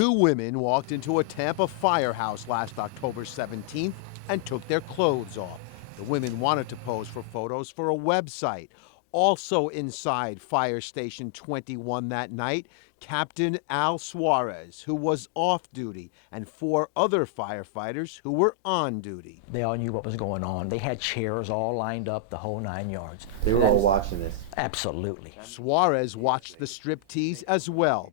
Two women walked into a Tampa firehouse last October 17th and took their clothes off. The women wanted to pose for photos for a website. Also inside Fire Station 21 that night, Captain Al Suarez, who was off duty, and four other firefighters who were on duty. They all knew what was going on. They had chairs all lined up, the whole 9 yards. They were all watching this. Absolutely. Suarez watched the striptease as well,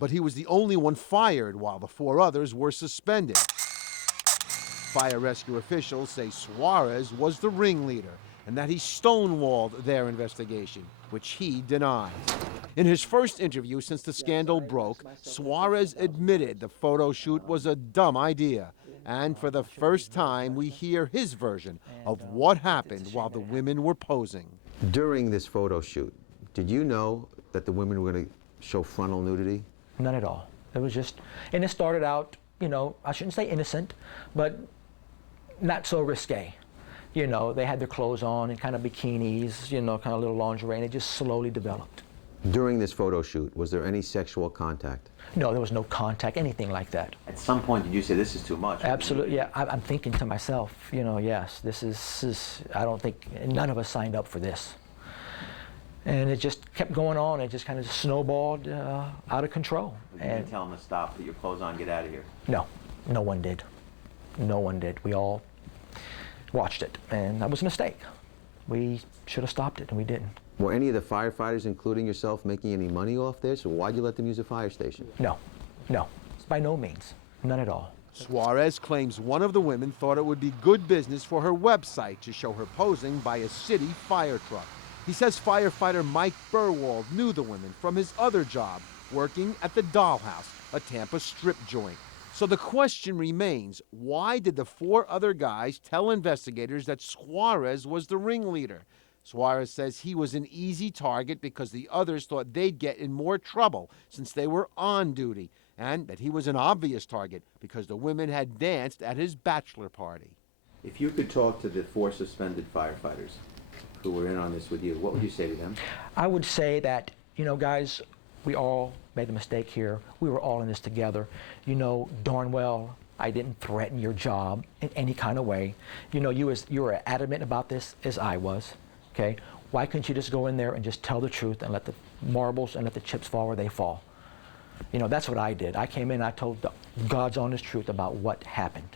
but he was the only one fired while the four others were suspended. Fire rescue officials say Suarez was the ringleader and that he stonewalled their investigation, which he denies. In his first interview since the scandal broke, Suarez admitted the photo shoot was a dumb idea. And for the first time, we hear his version of what happened while the women were posing. During this photo shoot, did you know that the women were going to show frontal nudity? None at all. It was just, and it started out, you know, I shouldn't say innocent, but not so risque. You know, they had their clothes on and kind of bikinis, you know, kind of little lingerie, and it just slowly developed. During this photo shoot, was there any sexual contact? No, there was no contact, anything like that. At some point, did you say this is too much? Absolutely, yeah. I'm thinking to myself, you know, yes, this is, I don't think, none of us signed up for this. And it just kept going on. It just kind of snowballed out of control. You didn't tell them to stop, put your clothes on, get out of here. No, no one did. No one did. We all watched it, and that was a mistake. We should have stopped it, and we didn't. Were any of the firefighters, including yourself, making any money off this, or why'd you let them use the fire station? No, no, by no means, none at all. Suarez claims one of the women thought it would be good business for her website to show her posing by a city fire truck. He says firefighter Mike Burwald knew the women from his other job, working at the Dollhouse, a Tampa strip joint. So the question remains, why did the four other guys tell investigators that Suarez was the ringleader? Suarez says he was an easy target because the others thought they'd get in more trouble since they were on duty, and that he was an obvious target because the women had danced at his bachelor party. If you could talk to the four suspended firefighters who were in on this with you, what would you say to them? I would say that, you know, guys, we all made a mistake here. We were all in this together. You know darn well I didn't threaten your job in any kind of way. You know, you were adamant about this as I was, okay? Why couldn't you just go in there and just tell the truth and let the marbles and let the chips fall where they fall? You know, that's what I did. I came in, I told the God's honest truth about what happened.